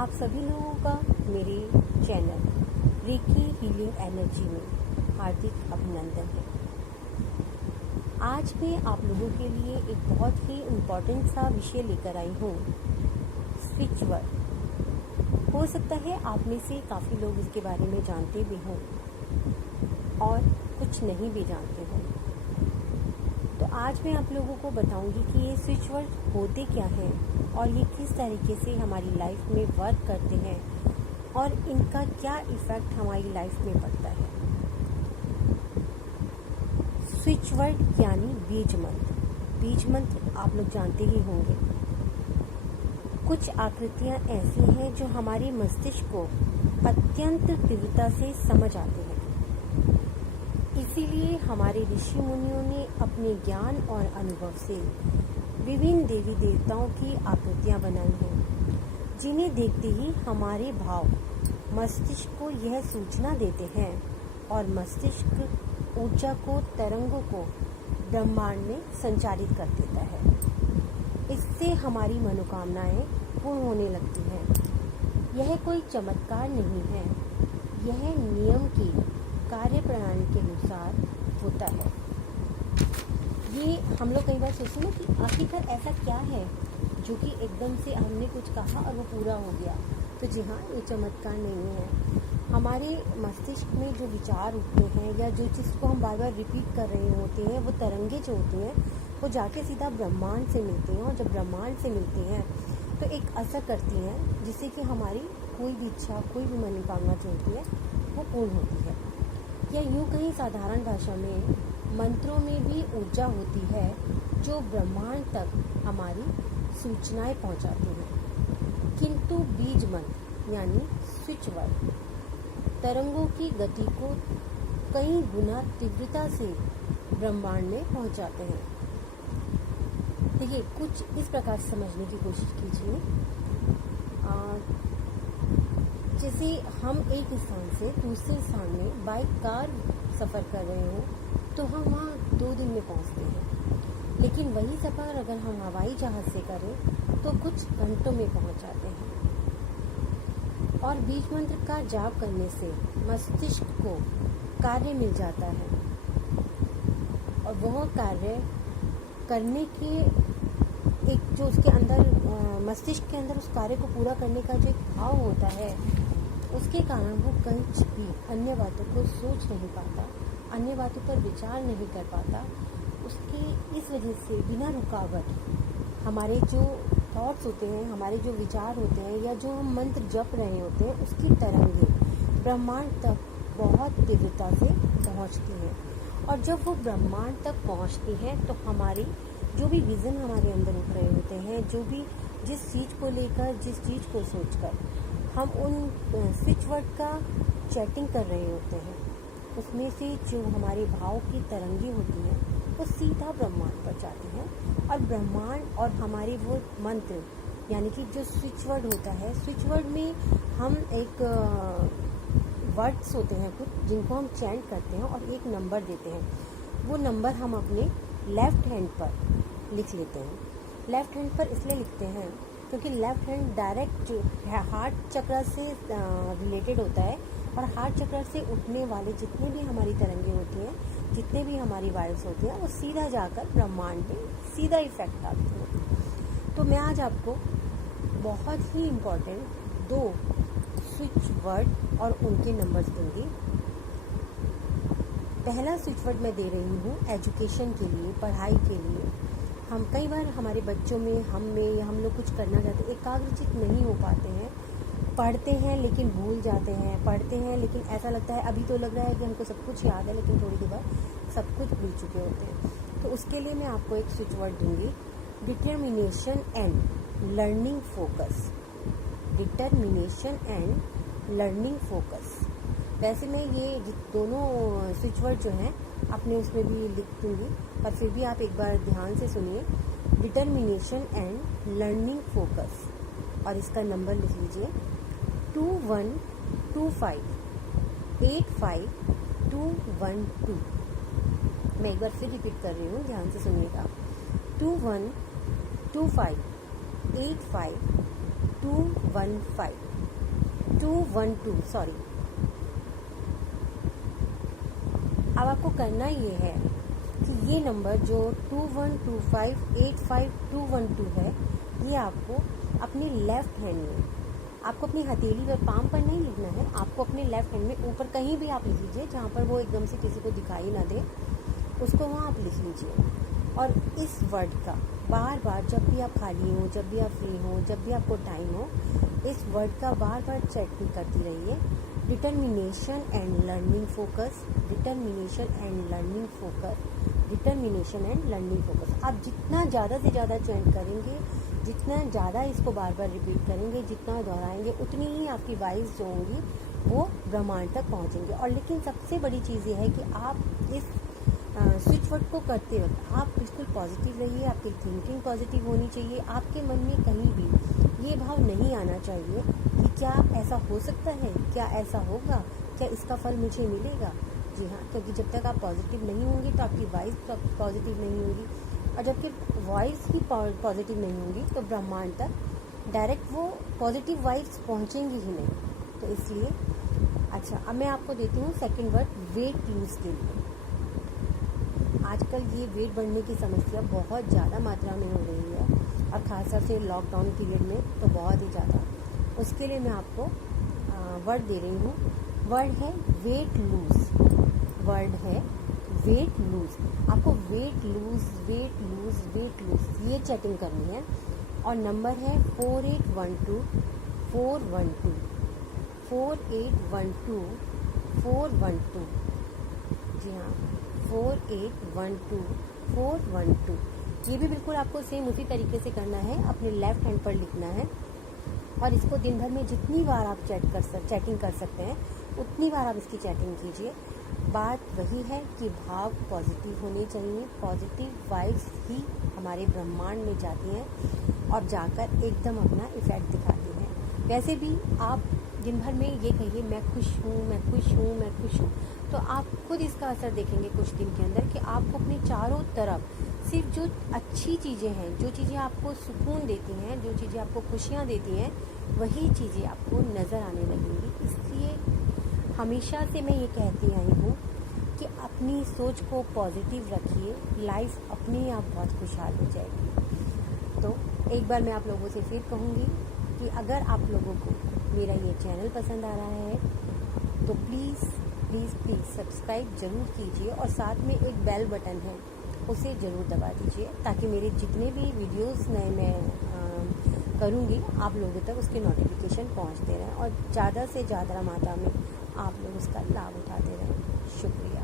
आप सभी लोगों का मेरे चैनल रेकी हीलिंग एनर्जी में हार्दिक अभिनंदन है। आज मैं आप लोगों के लिए एक बहुत ही इम्पोर्टेंट सा विषय लेकर आई हूँ, स्विच वर्ड। हो सकता है आप में से काफ़ी लोग इसके बारे में जानते भी हों और कुछ नहीं भी जानते हों। तो आज मैं आप लोगों को बताऊंगी कि ये स्विच वर्ड होते क्या हैं और ये किस तरीके से हमारी लाइफ में वर्क करते हैं और इनका क्या इफ़ेक्ट हमारी लाइफ में पड़ता है। स्विच वर्ड यानी बीज मंत्र। बीज मंत्र आप लोग जानते ही होंगे। कुछ आकृतियाँ ऐसी हैं जो हमारे मस्तिष्क को अत्यंत तीव्रता से समझ आते हैं। इसीलिए हमारे ऋषि मुनियों ने अपने ज्ञान और अनुभव से विभिन्न देवी देवताओं की आकृतियाँ बनाई हैं, जिन्हें देखते ही हमारे भाव मस्तिष्क को यह सूचना देते हैं और मस्तिष्क ऊर्जा को, तरंगों को ब्रह्मांड में संचारित कर देता है। इससे हमारी मनोकामनाएं पूर्ण होने लगती हैं। यह कोई चमत्कार नहीं है, यह नियम की कार्य प्रणाली के अनुसार होता है। ये हम लोग कई बार सोचते हैं कि आखिरकार ऐसा क्या है जो कि एकदम से हमने कुछ कहा और वो पूरा हो गया। तो जी हाँ, ये चमत्कार नहीं है। हमारे मस्तिष्क में जो विचार उठते हैं या जो चीज़ को हम बार बार रिपीट कर रहे होते हैं, वो तरंगे जो होती हैं वो जाके सीधा ब्रह्मांड से मिलती हैं, और जब ब्रह्मांड से मिलती हैं तो एक असर करती हैं, जिससे कि हमारी कोई भी इच्छा, कोई भी मनोकामना जो होती है वो पूर्ण होती है। या यूँ कहीं साधारण भाषा में मंत्रों में भी ऊर्जा होती है जो ब्रह्मांड तक हमारी सूचनाएं पहुंचाती हैं। किंतु बीज मंत्र यानी स्विच वर्ड तरंगों की गति को कई गुना तीव्रता से ब्रह्मांड में पहुंचाते हैं। देखिए, कुछ इस प्रकार से समझने की कोशिश कीजिए। जैसे हम एक स्थान से दूसरे स्थान में बाई कार सफ़र कर रहे हो तो हम वहाँ 2 दिन में पहुँचते हैं, लेकिन वही सफ़र अगर हम हवाई जहाज़ से करें तो कुछ घंटों में पहुँच जाते हैं। और बीज मंत्र का जाप करने से मस्तिष्क को कार्य मिल जाता है, और वह कार्य करने के एक जो उसके अंदर मस्तिष्क के अंदर उस कार्य को पूरा करने का जो एक भाव होता है, उसके कारण वो कुछ भी अन्य बातों को सोच नहीं पाता, अन्य बातों पर विचार नहीं कर पाता। उसकी इस वजह से बिना रुकावट हमारे जो थॉट्स होते हैं, हमारे जो विचार होते हैं या जो हम मंत्र जप रहे होते हैं, उसकी तरंगें ब्रह्मांड तक बहुत तीव्रता से पहुंचती हैं। और जब वो ब्रह्मांड तक पहुंचती हैं तो हमारी जो भी विज़न हमारे अंदर उठ रहे होते हैं, जो भी जिस चीज़ को लेकर, जिस चीज़ को सोचकर हम उन स्विच वर्ड का चैटिंग कर रहे होते हैं, उसमें से जो हमारे भाव की तरंगे होती हैं वो सीधा ब्रह्मांड पर जाती हैं। और ब्रह्मांड और हमारे वो मंत्र यानी कि जो स्विच वर्ड होता है, स्विच वर्ड में हम एक वर्ड्स होते हैं कुछ जिनको हम चैंट करते हैं और एक नंबर देते हैं। वो नंबर हम अपने लेफ़्ट हैंड पर लिख लेते हैं। लेफ़्ट हैंड पर इसलिए लिखते हैं क्योंकि लेफ़्ट हैंड डायरेक्ट जो हार्ट चक्र से रिलेटेड होता है, और हार्ट चक्र से उठने वाले जितने भी हमारी तरंगे होती हैं, जितने भी हमारी वाइब्स होती हैं, वो सीधा जाकर ब्रह्मांड में सीधा इफेक्ट डालती हैं। तो मैं आज आपको बहुत ही इम्पोर्टेंट 2 स्विच वर्ड और उनके नंबर्स दूंगी। पहला स्विच वर्ड मैं दे रही हूँ एजुकेशन के लिए, पढ़ाई के लिए। हम कई बार हमारे बच्चों में, हम लोग कुछ करना चाहते हैं, एकाग्रचित नहीं हो पाते हैं। पढ़ते हैं लेकिन भूल जाते हैं, पढ़ते हैं लेकिन ऐसा लगता है, अभी तो लग रहा है कि हमको सब कुछ याद है, लेकिन थोड़ी देर बाद सब कुछ भूल चुके होते हैं। तो उसके लिए मैं आपको एक स्विच वर्ड दूंगी, determination and learning focus. Determination and learning focus. वैसे मैं ये दोनों स्विच वर्ड जो हैं अपने उसमें भी लिख दूँगी, पर फिर भी आप एक बार ध्यान से सुनिए। डिटर्मिनेशन एंड लर्निंग फोकस, और इसका नंबर लिख लीजिए 2125 85212। मैं एक बार फिर रिपीट कर रही हूँ, ध्यान से सुनिएगा। 2125 85212। 212 सॉरी। अब आपको करना ये है कि ये नंबर जो 2125852212 है, ये आपको अपने लेफ्ट हैंड में, आपको अपनी हथेली पर, पाम पर नहीं लिखना है, आपको अपने लेफ्ट हैंड में ऊपर कहीं भी आप लिख लीजिए जहाँ पर वो एकदम से किसी को दिखाई ना दे, उसको वहाँ आप लिख लीजिए। और इस वर्ड का बार बार जब भी आप खाली हो, जब भी आप फ्री हो, जब भी आपको टाइम हो, इस वर्ड का बार बार चेकिंग करती रहिए। Determination and learning focus, determination and learning focus, determination and learning focus. आप जितना ज़्यादा से ज़्यादा चेंट करेंगे, जितना ज़्यादा इसको बार बार रिपीट करेंगे, जितना दोहराएंगे, उतनी ही आपकी वाइज जो होंगी वो ब्रह्मांड तक पहुंचेंगे। और लेकिन सबसे बड़ी चीज़ ये है कि आप इस स्विच वर्ड को करते वक्त आप बिल्कुल पॉजिटिव रहिए, आपकी थिंकिंग पॉजिटिव होनी चाहिए। आपके मन में कहीं भी ये भाव नहीं आना चाहिए कि क्या ऐसा हो सकता है, क्या ऐसा होगा, क्या इसका फल मुझे मिलेगा। जी हाँ, क्योंकि जब तक आप पॉजिटिव नहीं होंगे तो आपकी वाइज पॉजिटिव नहीं होगी, और जबकि वॉइस ही पॉजिटिव नहीं होंगी तो ब्रह्मांड तक डायरेक्ट वो पॉजिटिव वाइब्स पहुँचेंगी ही नहीं। तो इसलिए अच्छा, अब मैं आपको देती हूँ सेकंड वर्ड वेट लूज के लिए। आजकल ये वेट बढ़ने की समस्या बहुत ज़्यादा मात्रा में हो रही है, और ख़ासतौर से लॉकडाउन पीरियड में तो बहुत ही ज़्यादा। उसके लिए मैं आपको वर्ड दे रही हूँ। वर्ड है वेट लूज, वर्ड है वेट लूज। आपको weight lose, weight lose, weight lose ये चैटिंग करनी है। और नंबर है 4812 4812412। जी हाँ, 4812 ये भी बिल्कुल आपको सेम उसी तरीके से करना है, अपने लेफ्ट हैंड पर लिखना है। और इसको दिन भर में जितनी बार आप चैटिंग कर सकते हैं उतनी बार आप इसकी चैटिंग कीजिए। बात वही है कि भाव पॉजिटिव होने चाहिए, पॉजिटिव वाइब्स ही हमारे ब्रह्मांड में जाती हैं और जाकर एकदम अपना इफेक्ट दिखाती हैं। वैसे भी आप दिन भर में ये कहिए मैं खुश हूँ, मैं खुश हूँ, मैं खुश हूँ, तो आप खुद इसका असर देखेंगे कुछ दिन के अंदर कि आपको अपने चारों तरफ सिर्फ जो अच्छी चीज़ें हैं, जो चीज़ें आपको सुकून देती हैं, जो चीज़ें आपको खुशियाँ देती हैं, वही चीज़ें आपको नज़र आने लगेंगी। इसलिए हमेशा से मैं ये कहती आई हूँ कि अपनी सोच को पॉजिटिव रखिए, लाइफ अपने आप बहुत खुशहाल हो जाएगी। तो एक बार मैं आप लोगों से फिर कहूँगी कि अगर आप लोगों को मेरा ये चैनल पसंद आ रहा है तो प्लीज़ प्लीज़ प्लीज़ सब्सक्राइब ज़रूर कीजिए, और साथ में एक बेल बटन है उसे ज़रूर दबा दीजिए, ताकि मेरे जितने भी वीडियोस नए मैं करूँगी आप लोगों तक उसके नोटिफिकेशन पहुँचते रहें, और ज़्यादा से ज़्यादा मात्रा में आप लोग उसका लाभ उठाते रहें। शुक्रिया।